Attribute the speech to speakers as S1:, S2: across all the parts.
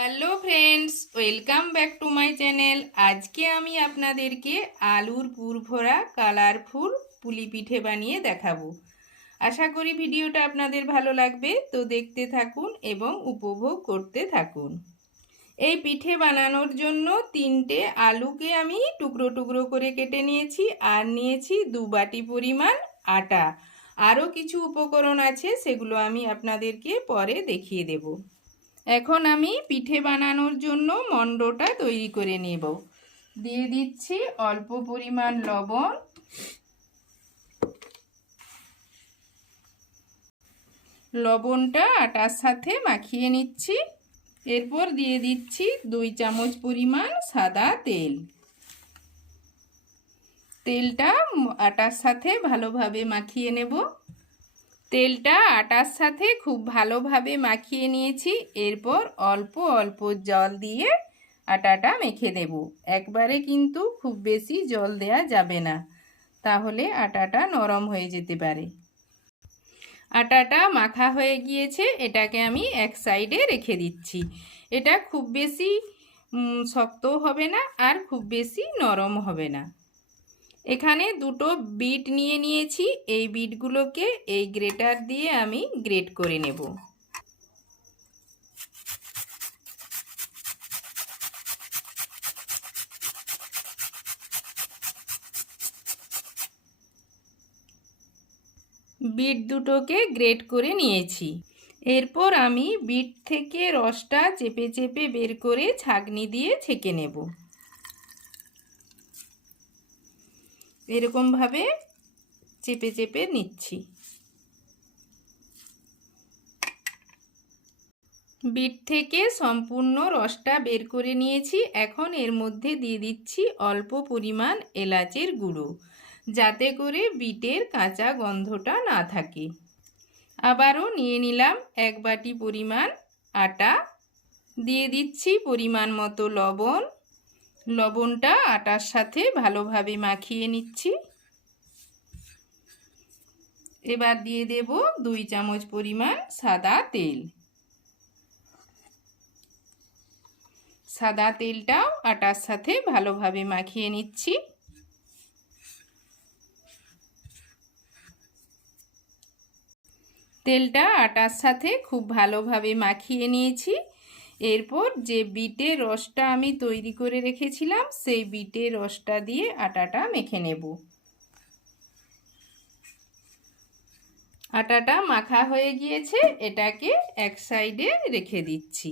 S1: Hello friends, welcome back to my channel. আজকে আমি আপনাদেরকে আলুর পুর ভরা কালারফুল পুলি পিঠে বানিয়ে দেখাবো। আশা করি ভিডিওটা আপনাদের ভালো লাগবে, তো দেখতে থাকুন এবং উপভোগ করতে থাকুন। এই পিঠে বানানোর জন্য তিনটে আলুকে আমি টুকরো টুকরো করে কেটে নিয়েছি, আর নিয়েছি দু বাটি পরিমাণ আটা। আরও কিছু উপকরণ আছে, সেগুলো আমি আপনাদেরকে পরে দেখিয়ে দেবো। এখন আমি পিঠে বানানোর জন্য মণ্ডটা তৈরি করে নেব। দিয়ে দিচ্ছি অল্প পরিমাণ লবণ। লবণটা আটার সাথে মাখিয়ে নিচ্ছি। এরপর দিয়ে দিচ্ছি দুই চামচ পরিমাণ সাদা তেল। তেলটা আটার সাথে ভালোভাবে মাখিয়ে নেব। তেলটা আটার সাথে খুব ভালোভাবে মাখিয়ে নিয়েছি। এরপর অল্প অল্প জল দিয়ে আটাটা মেখে দেব। একবারে কিন্তু খুব বেশি জল দেয়া যাবে না। তাহলে আটাটা নরম হয়ে যেতে পারে। আটাটা মাখা হয়ে গিয়েছে। এটাকে আমি এক সাইডে রেখে দিচ্ছি। এটা খুব বেশি শক্তও হবে না আর খুব বেশি নরম হবে না। এখানে দুটো বিট নিয়ে নিয়েছি। এই বিটগুলোকে এই গ্রেটার দিয়ে আমি গ্রেট করে নেব। বিট দুটোকে গ্রেট করে নিয়েছি। এরপর আমি বিট থেকে রসটা চেপে চেপে বের করে ছাগনি দিয়ে ছেঁকে নেব। এরকমভাবে চেপে চেপে নিচ্ছি। বিট থেকে সম্পূর্ণ রসটা বের করে নিয়েছি। এখন এর মধ্যে দিয়ে দিচ্ছি অল্প পরিমাণ এলাচের গুঁড়ো, যাতে করে বিটের কাঁচা গন্ধটা না থাকে। আবারও নিয়ে নিলাম এক বাটি পরিমাণ আটা। দিয়ে দিচ্ছি পরিমাণ মতো লবণ। লবণটা আটার সাথে ভালোভাবে মাখিয়ে নিচ্ছি। এবার দিয়ে দেব দুই চামচ পরিমাণ সাদা তেল। সাদা তেলটাও আটার সাথে ভালোভাবে মাখিয়ে নিচ্ছি। তেলটা আটার সাথে খুব ভালোভাবে মাখিয়ে নিয়েছি। এরপর যে বিটের রসটা আমি তৈরি করে রেখেছিলাম, সেই বিটের রসটা দিয়ে আটাটা মেখে নেব। আটাটা মাখা হয়ে গিয়েছে, এটাকে এক সাইডে রেখে দিচ্ছি।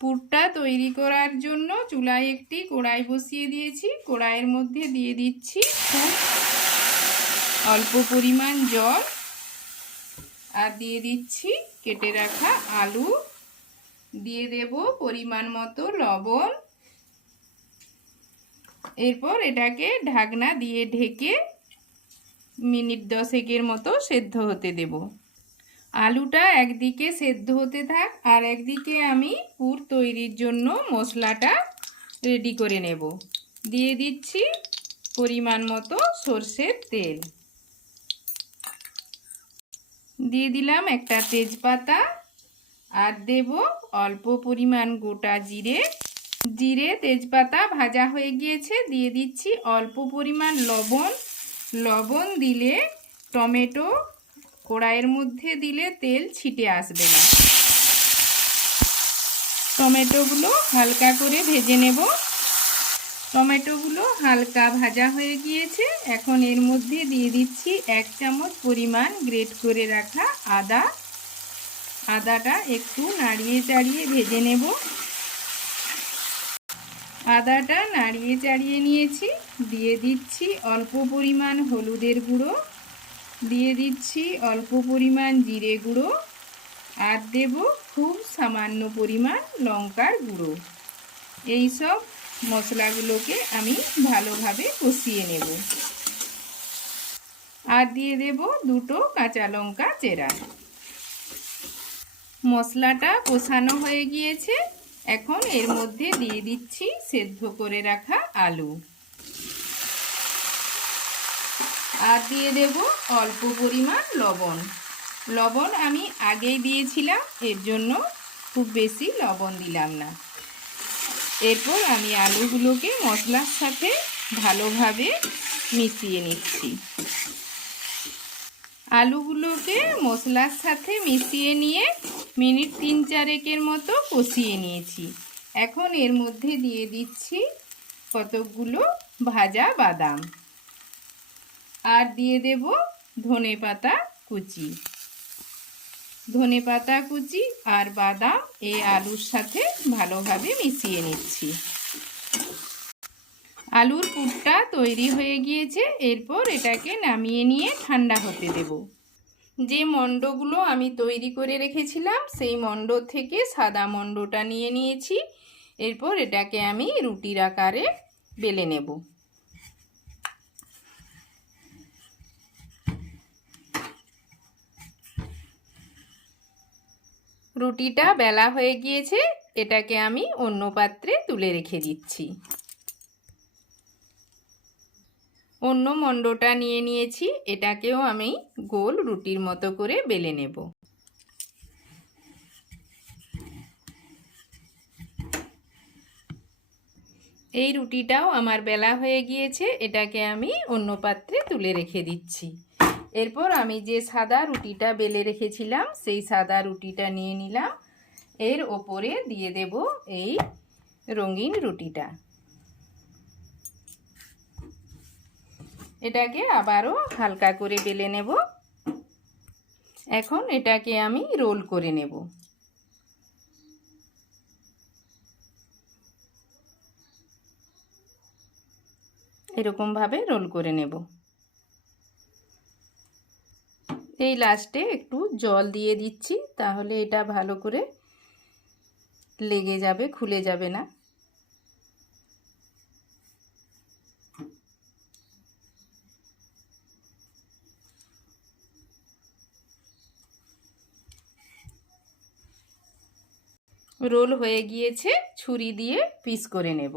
S1: পুরটা তৈরি করার জন্য চুলায় একটি কড়াই বসিয়ে দিয়েছি। কড়াইয়ের মধ্যে দিয়ে দিচ্ছি খুব অল্প পরিমাণ জল। আর দিয়ে দিচ্ছি কেটে রাখা আলু। দিয়ে দেব পরিমাণ মতো লবণ। এরপর এটাকে ঢাকনা দিয়ে ঢেকে মিনিট দশেকের মতো সেদ্ধ হতে দেব। আলুটা একদিকে সেদ্ধ হতে থাক আর একদিকে আমি পুর তৈরির জন্য মশলাটা রেডি করে নেব। দিয়ে দিচ্ছি পরিমাণ মতো সর্ষের তেল। দিয়ে দিলাম একটা তেজপাতা আর দেব অল্প পরিমাণ গোটা জিরে। জিরে, তেজপাতা ভাজা হয়ে গিয়েছে, দিয়ে দিচ্ছি অল্প পরিমাণ লবণ। লবণ দিলে টমেটো কড়াইয়ের মধ্যে দিলে তেল ছিটে আসবে না। টমেটোগুলো হালকা করে ভেজে নেব। টমেটোগুলো হালকা ভাজা হয়ে গিয়েছে। এখন এর মধ্যে দিয়ে দিচ্ছি এক চামচ পরিমাণ গ্রেট করে রাখা আদা। আদাটা একটু নাড়িয়ে চাড়িয়ে ভেজে নেব। আদাটা নাড়িয়ে চাড়িয়ে নিয়েছি। দিয়ে দিচ্ছি অল্প পরিমাণ হলুদের গুঁড়ো। দিয়ে দিচ্ছি অল্প পরিমাণ জিরে গুঁড়ো। আর দেব খুব সামান্য পরিমাণ লঙ্কার গুঁড়ো। এইসব মশলাগুলোকে আমি ভালোভাবে কষিয়ে নেব। আর দিয়ে দেব দুটো কাঁচা লঙ্কা চেরা। মশলাটা কষানো হয়ে গিয়েছে। এখন এর মধ্যে দিয়ে দিচ্ছি সেদ্ধ করে রাখা আলু। আর দিয়ে দেব অল্প পরিমাণ লবণ। লবণ আমি আগেই দিয়েছিলাম, এর জন্য খুব বেশি লবণ দিলাম না। এরপর আমি আলুগুলোকে মশলার সাথে ভালোভাবে মিশিয়ে নিচ্ছি। আলুগুলোকে মশলার সাথে মিশিয়ে নিয়ে মিনিট তিন চারেকের মতো কষিয়ে নিয়েছি। এখন এর মধ্যে দিয়ে দিচ্ছি কতকগুলো ভাজা বাদাম। আর দিয়ে দেব ধনে পাতা কুচি। ধনে পাতা কুচি আর বাদাম এই আলুর সাথে ভালোভাবে মিশিয়ে নিচ্ছি। আলুর পুরটা তৈরি হয়ে গিয়েছে, এরপর এটাকে নামিয়ে নিয়ে ঠান্ডা হতে দেব। যে মণ্ডগুলো আমি তৈরি করে রেখেছিলাম, সেই মণ্ড থেকে সাদা মণ্ডটা নিয়ে নিয়েছি। এরপর এটাকে আমি রুটির আকারে বেলে নেব। রুটিটা বেলা হয়ে গিয়েছে, এটাকে আমি অন্য পাত্রে তুলে রেখে দিচ্ছি। অন্য মণ্ডটা নিয়ে নিয়েছি, এটাকেও আমি গোল রুটির মতো করে বেলে নেব। এই রুটিটাও আমার বেলা হয়ে গিয়েছে, এটাকে আমি অন্য পাত্রে তুলে রেখে দিচ্ছি। এরপর আমি যে সাদা রুটিটা বেলে রেখেছিলাম, সেই সাদা রুটিটা নিয়ে নিলাম। এর ওপরে দিয়ে দেব এই রঙিন রুটিটা। এটাকে আবারও হালকা করে বেলে নেব। এখন এটাকে আমি রোল করে নেব। এরকমভাবে রোল করে নেব। এই লাস্টে একটু জল দিয়ে দিচ্ছি, তাহলে এটা ভালো করে লেগে যাবে, খুলে যাবে না। রোল হয়ে গিয়েছে, ছুরি দিয়ে পিস করে নেব।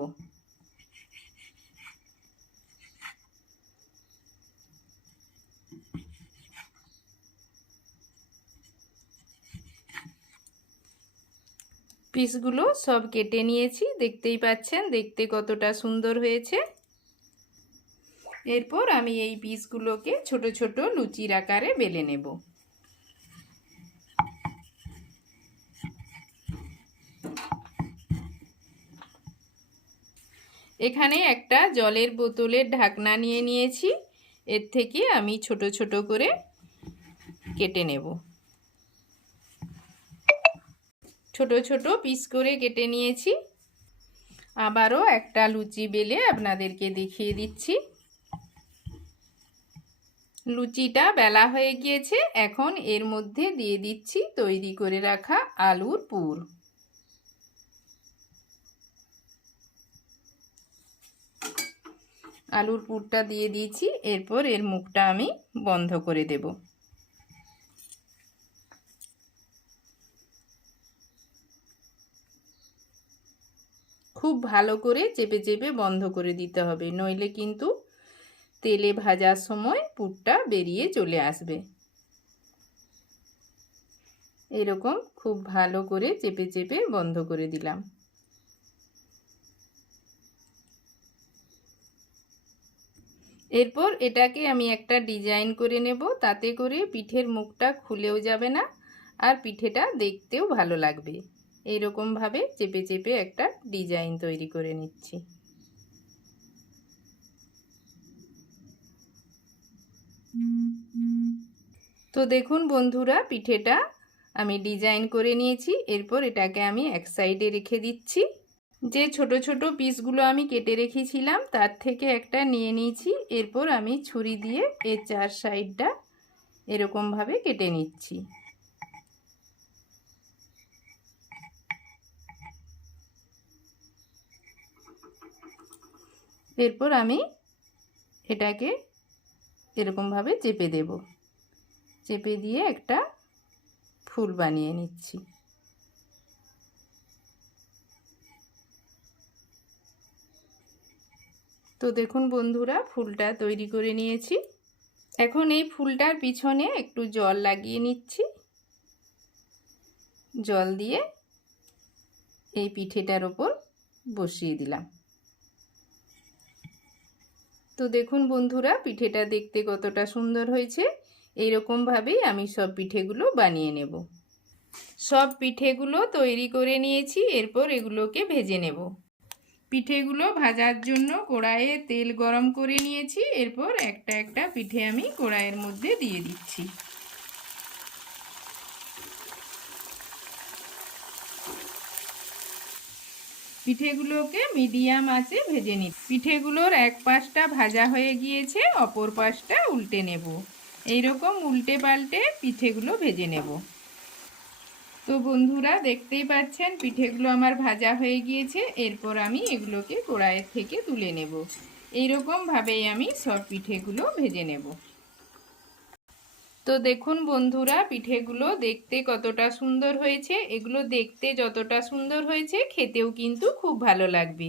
S1: পিসগুলো সব কেটে নিয়েছি, দেখতেই পাচ্ছেন, দেখতে কতটা সুন্দর হয়েছে। এরপর আমি এই পিসগুলোকে ছোট ছোট লুচির আকারে বেলে নেব। এখানে একটা জলের বোতলের ঢাকনা নিয়ে নিয়েছি, এর থেকে আমি ছোট ছোট করে কেটে নেব। ছোট ছোট পিস করে কেটে নিয়েছি। আবারও একটা লুচি বেলে আপনাদেরকে দেখিয়ে দিচ্ছি। লুচিটা বেলা হয়ে গিয়েছে, এখন এর মধ্যে দিয়ে দিচ্ছি তৈরি করে রাখা আলুর পুর। আলুর পুরটা দিয়ে দিয়েছি, এরপর এর মুখটা আমি বন্ধ করে দেব। খুব ভালো করে চেপে চেপে বন্ধ করে দিতে হবে। নইলে কিন্তু তেলে ভাজার সময় পুরটা বেরিয়ে চলে আসবে। এরকম খুব ভালো করে চেপে চেপে বন্ধ করে দিলাম। এরপর এটাকে আমি একটা ডিজাইন করে নেব। তাতে করে পিঠের মুখটা খুলেও যাবে না আর পিঠেটা দেখতেও ভালো লাগবে। এইরকমভাবে চেপে চেপে একটা ডিজাইন তৈরি করে নিচ্ছি। তো দেখুন বন্ধুরা, পিঠেটা আমি ডিজাইন করে নিয়েছি। এরপর এটাকে আমি এক সাইডে রেখে দিচ্ছি। যে ছোট ছোট পিসগুলো আমি কেটে রেখেছিলাম, তার থেকে একটা নিয়ে নিয়েছি। এরপর আমি ছুরি দিয়ে এর চার সাইডটা এরকমভাবে কেটে নিচ্ছি। এরপর আমি এটাকে এরকমভাবে চেপে দেব। চেপে দিয়ে একটা ফুল বানিয়ে নিচ্ছি। তো দেখুন বন্ধুরা, ফুলটা তৈরি করে নিয়েছি। এখন এই ফুলটার পিছনে একটু জল লাগিয়ে নিচ্ছি। জল দিয়ে এই পিঠেটার ওপর বসিয়ে দিলাম। তো দেখুন বন্ধুরা, পিঠেটা দেখতে কতটা সুন্দর হয়েছে। এইরকমভাবেই আমি সব পিঠেগুলো বানিয়ে নেব। সব পিঠেগুলো তৈরি করে নিয়েছি, এরপর এগুলোকে ভেজে নেব। পিঠেগুলো ভাজার জন্য কড়াইয়ে তেল গরম করে নিয়েছি, এরপর একটা একটা পিঠে আমি কড়াইয়ের মধ্যে দিয়ে দিচ্ছি। পিঠেগুলোকে মিডিয়াম আঁচে ভেজে নিই পিঠেগুলোর এক পাশটা ভাজা হয়ে গিয়েছে, অপর পাশটা উল্টে নেব। এইরকম উল্টে পাল্টে পিঠেগুলো ভেজে নেব। তো বন্ধুরা, দেখতেই পাচ্ছেন পিঠেগুলো আমার ভাজা হয়ে গিয়েছে, এরপর আমি এগুলোকে কড়াইয়ের থেকে তুলে নেব। এইরকমভাবেই আমি সব পিঠেগুলো ভেজে নেব। তো দেখুন বন্ধুরা, পিঠেগুলো দেখতে কতটা সুন্দর হয়েছে। এগুলো দেখতে যতটা সুন্দর হয়েছে, খেতেও কিন্তু খুব ভালো লাগবে।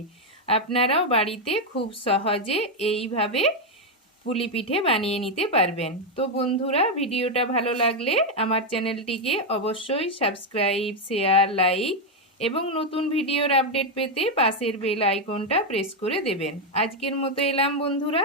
S1: আপনারাও বাড়িতে খুব সহজে এইভাবে পুলি পিঠে বানিয়ে নিতে পারবেন। তো বন্ধুরা, ভিডিওটা ভালো লাগলে আমার চ্যানেলটিকে অবশ্যই সাবস্ক্রাইব, শেয়ার, লাইক এবং নতুন ভিডিওর আপডেট পেতে পাশের বেল আইকনটা প্রেস করে দেবেন। আজকের মতো এলাম বন্ধুরা।